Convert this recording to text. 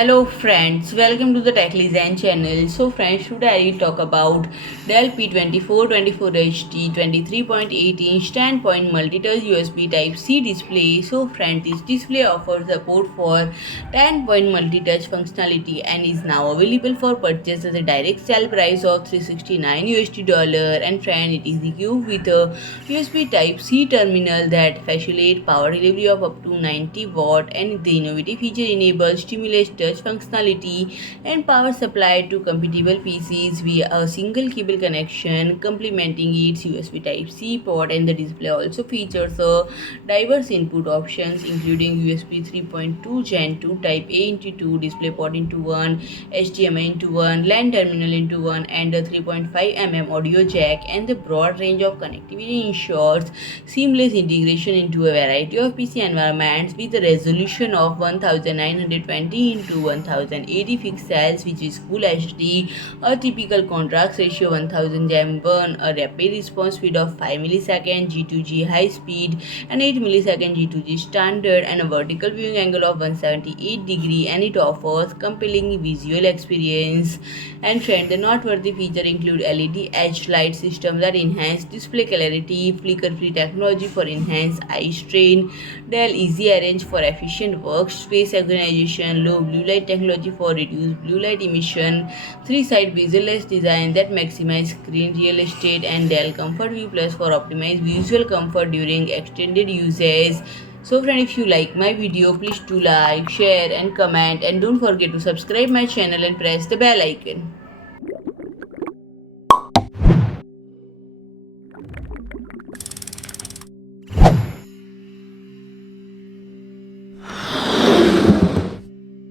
Hello friends, welcome to the Tech Design channel. So friends, today I will talk about Dell P2424HT 23.8-inch standpoint multi-touch USB Type-C display. So friends, this display offers support for 10-point multi-touch functionality and is now available for purchase at a direct sale price of $369. And friend, it is equipped with a USB Type-C terminal that facilitates power delivery of up to 90 watt, and the innovative feature enables stimulate touch functionality and power supply to compatible PCs via a single cable connection, complementing its USB Type-C port. And the display also features a diverse input options including USB 3.2 Gen 2 Type A into 2, DisplayPort into 1, HDMI into 1, LAN terminal into 1, and a 3.5 audio jack. And the broad range of connectivity ensures seamless integration into a variety of PC environments with a resolution of 1920 into 1080 pixels, which is Full HD, a typical contrast ratio 1000:1, a rapid response speed of 5 milliseconds GtoG high speed and 8 millisecond GtoG standard, and a vertical viewing angle of 178 degree, and it offers compelling visual experience. And friend, the noteworthy feature include LED edge light system that enhance display clarity, flicker-free technology for enhanced eye strain, Dell Easy Arrange for efficient workspace organization, low blue light technology for reduced blue light emission, three-side bezel-less design that maximize screen real estate, and Dell ComfortView Plus for optimized visual comfort during extended usage. So friend, if you like my video, please do like, share and comment, and don't forget to subscribe my channel and press the bell icon.